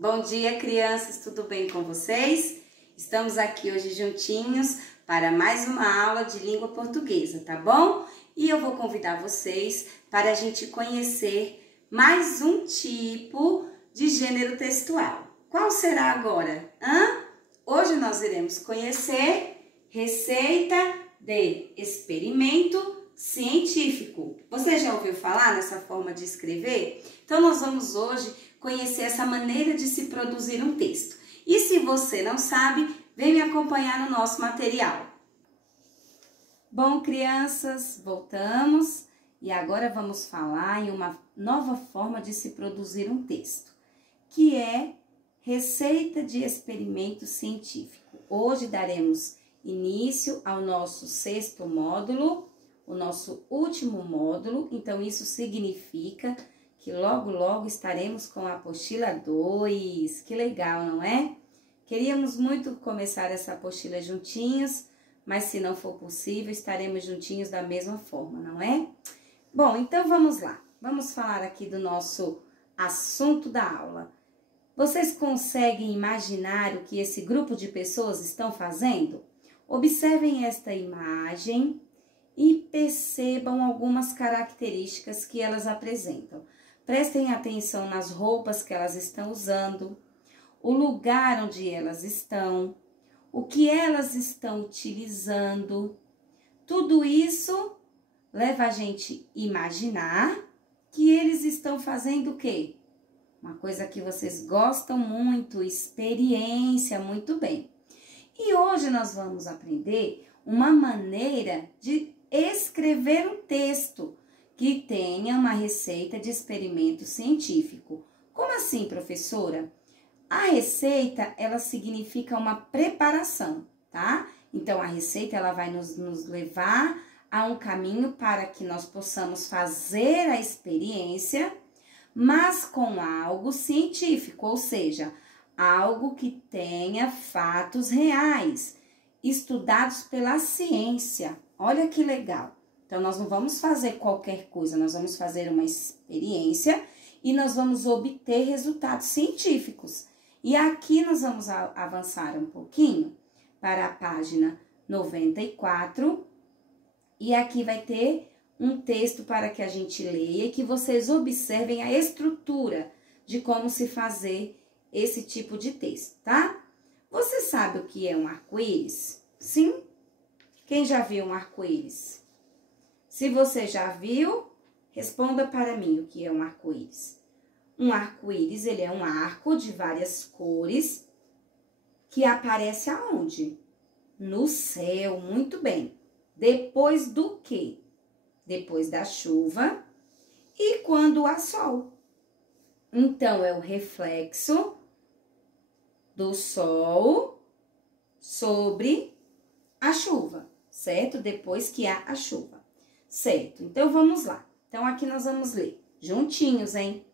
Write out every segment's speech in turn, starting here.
Bom dia, crianças, tudo bem com vocês? Estamos aqui hoje juntinhos para mais uma aula de língua portuguesa, tá bom? E eu vou convidar vocês para a gente conhecer mais um tipo de gênero textual. Qual será agora? Hoje nós iremos conhecer receita de experimento científico. Você já ouviu falar nessa forma de escrever? Então nós vamos hoje conhecer essa maneira de se produzir um texto. E se você não sabe, vem me acompanhar no nosso material. Bom, crianças, voltamos e agora vamos falar em uma nova forma de se produzir um texto, que é receita de experimento científico. Hoje daremos início ao nosso 6º módulo, o nosso último módulo, então isso significa que logo estaremos com a apostila 2, que legal, não é? Queríamos muito começar essa apostila juntinhos, mas se não for possível, estaremos juntinhos da mesma forma, não é? Bom, então vamos lá, vamos falar aqui do nosso assunto da aula. Vocês conseguem imaginar o que esse grupo de pessoas estão fazendo? Observem esta imagem e percebam algumas características que elas apresentam. Prestem atenção nas roupas que elas estão usando, o lugar onde elas estão, o que elas estão utilizando. Tudo isso leva a gente a imaginar que eles estão fazendo o quê? Uma coisa que vocês gostam muito, experiência, muito bem. E hoje nós vamos aprender uma maneira de escrever um texto que tenha uma receita de experimento científico. Como assim, professora? A receita, ela significa uma preparação, tá? Então, a receita, ela vai nos levar a um caminho para que nós possamos fazer a experiência, mas com algo científico, ou seja, algo que tenha fatos reais, estudados pela ciência. Olha que legal! Então, nós não vamos fazer qualquer coisa, nós vamos fazer uma experiência e nós vamos obter resultados científicos. E aqui nós vamos avançar um pouquinho para a página 94 e aqui vai ter um texto para que a gente leia e que vocês observem a estrutura de como se fazer esse tipo de texto, tá? Você sabe o que é um arco-íris? Sim? Quem já viu um arco-íris? Se você já viu, responda para mim o que é um arco-íris. Um arco-íris, ele é um arco de várias cores que aparece aonde? No céu, muito bem. Depois do quê? Depois da chuva e quando há sol. Então, é o reflexo do sol sobre a chuva, certo? Depois que há a chuva. Certo, então vamos lá. Então, aqui nós vamos ler juntinhos, hein?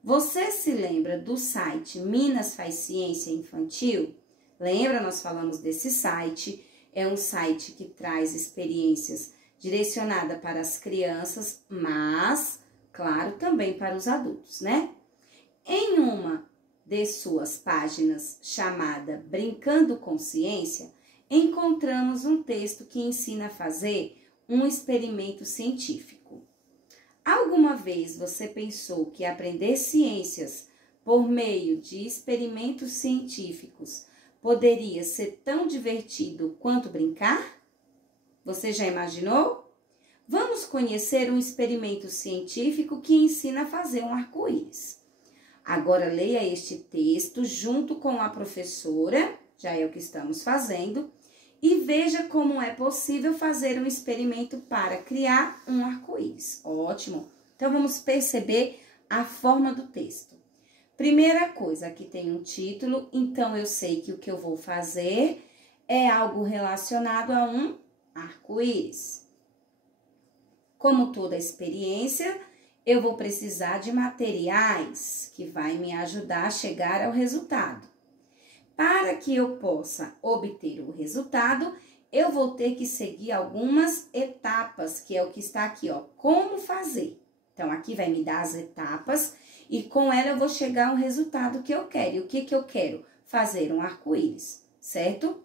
Você se lembra do site Minas Faz Ciência Infantil? Lembra? Nós falamos desse site. É um site que traz experiências direcionadas para as crianças, mas, claro, também para os adultos, né? Em uma de suas páginas chamada Brincando com Ciência, encontramos um texto que ensina a fazer um experimento científico. Alguma vez você pensou que aprender ciências por meio de experimentos científicos poderia ser tão divertido quanto brincar? Você já imaginou? Vamos conhecer um experimento científico que ensina a fazer um arco-íris. Agora leia este texto junto com a professora, já é o que estamos fazendo, e veja como é possível fazer um experimento para criar um arco-íris. Ótimo! Então, vamos perceber a forma do texto. Primeira coisa, aqui tem um título, então eu sei que o que eu vou fazer é algo relacionado a um arco-íris. Como toda experiência, eu vou precisar de materiais que vai me ajudar a chegar ao resultado. Para que eu possa obter o resultado, eu vou ter que seguir algumas etapas, que é o que está aqui, ó, como fazer. Então, aqui vai me dar as etapas E com ela eu vou chegar a um resultado que eu quero. E o que que eu quero? Fazer um arco-íris, certo?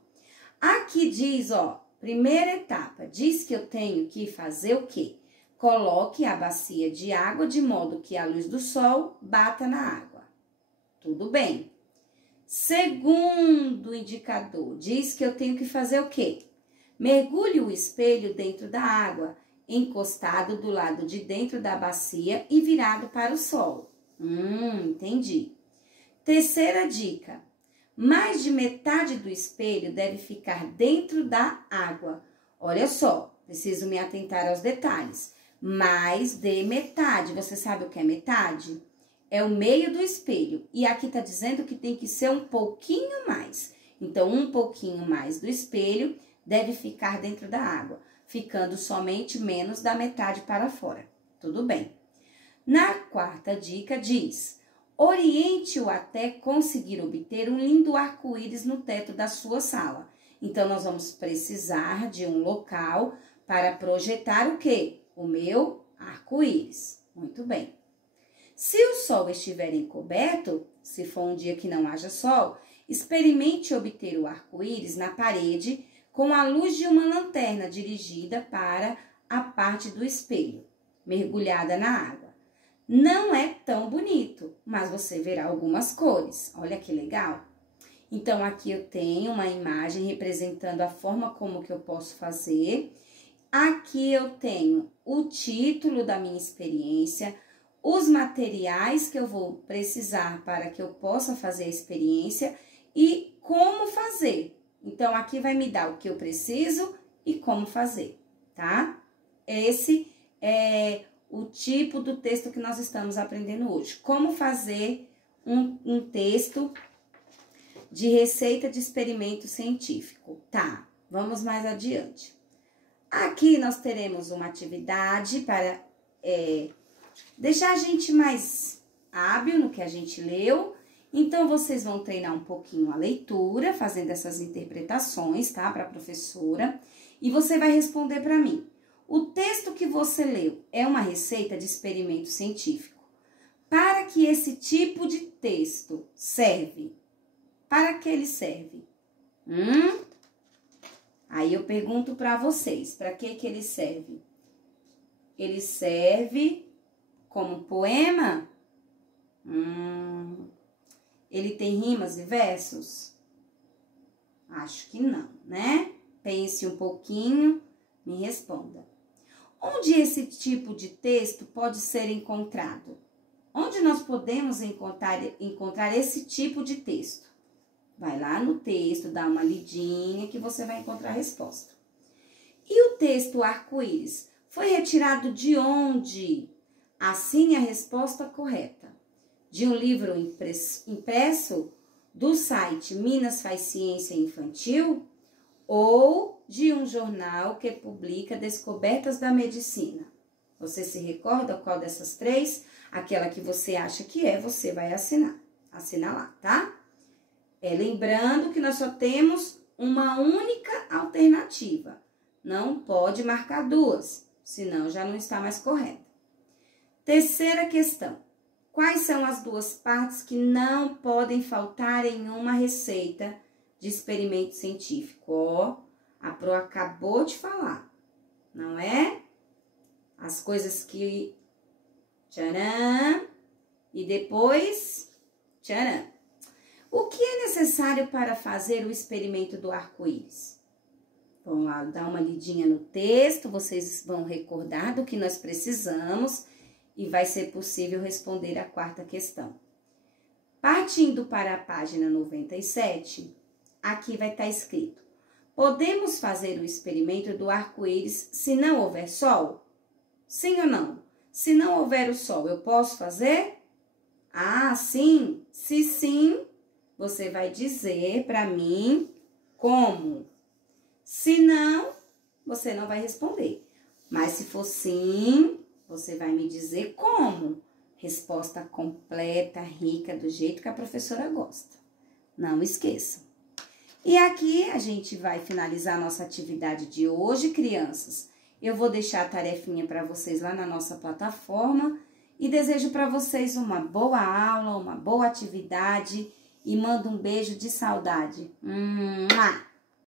Aqui diz, ó, primeira etapa, diz que eu tenho que fazer o quê? Coloque a bacia de água de modo que a luz do sol bata na água. Tudo bem. Segundo indicador, diz que eu tenho que fazer o quê? Mergulhe o espelho dentro da água, encostado do lado de dentro da bacia e virado para o sol. Entendi. Terceira dica. Mais de metade do espelho deve ficar dentro da água. Olha só, preciso me atentar aos detalhes. Mais de metade. Você sabe o que é metade? É o meio do espelho. E aqui tá dizendo que tem que ser um pouquinho mais. Então, um pouquinho mais do espelho deve ficar dentro da água, ficando somente menos da metade para fora. Tudo bem. Na quarta dica diz: oriente-o até conseguir obter um lindo arco-íris no teto da sua sala. Então, nós vamos precisar de um local para projetar o quê? O meu arco-íris. Muito bem. Se o sol estiver encoberto, se for um dia que não haja sol, experimente obter o arco-íris na parede com a luz de uma lanterna dirigida para a parte do espelho, mergulhada na água. Não é tão bonito, mas você verá algumas cores. Olha que legal! Então, aqui eu tenho uma imagem representando a forma como que eu posso fazer. Aqui eu tenho o título da minha experiência, os materiais que eu vou precisar para que eu possa fazer a experiência e como fazer. Então, aqui vai me dar o que eu preciso e como fazer, tá? Esse é o tipo do texto que nós estamos aprendendo hoje. Como fazer um texto de receita de experimento científico. Tá, vamos mais adiante. Aqui nós teremos uma atividade para deixar a gente mais hábil no que a gente leu. Então, vocês vão treinar um pouquinho a leitura, fazendo essas interpretações, tá? Para a professora. E você vai responder para mim. O texto que você leu é uma receita de experimento científico. Para que esse tipo de texto serve? Para que ele serve? Aí eu pergunto para vocês, para que ele serve? Ele serve como poema? Ele tem rimas e versos? Acho que não, né? Pense um pouquinho, me responda. Onde esse tipo de texto pode ser encontrado? Onde nós podemos encontrar esse tipo de texto? Vai lá no texto, dá uma lidinha que você vai encontrar a resposta. E o texto arco-íris foi retirado de onde? Assine a resposta correta. De um livro impresso do site Minas Faz Ciência Infantil ou de um jornal que publica descobertas da medicina. Você se recorda qual dessas três? Aquela que você acha que você vai assinalar, tá? Lembrando que nós só temos uma única alternativa. Não pode marcar duas, senão já não está mais correta. Terceira questão. Quais são as duas partes que não podem faltar em uma receita de experimento científico? Ó, a Pro acabou de falar, não é? As coisas que... Tcharam! E depois... Tcharam! O que é necessário para fazer o experimento do arco-íris? Vamos lá, dar uma lidinha no texto, vocês vão recordar do que nós precisamos e vai ser possível responder a quarta questão. Partindo para a página 97, aqui vai estar escrito: podemos fazer o experimento do arco-íris se não houver sol? Sim ou não? Se não houver o sol, eu posso fazer? Ah, sim. Se sim, você vai dizer para mim como. Se não, você não vai responder. Mas se for sim, você vai me dizer como. Resposta completa, rica, do jeito que a professora gosta. Não esqueçam. E aqui a gente vai finalizar a nossa atividade de hoje, crianças. Eu vou deixar a tarefinha para vocês lá na nossa plataforma e desejo para vocês uma boa aula, uma boa atividade e mando um beijo de saudade.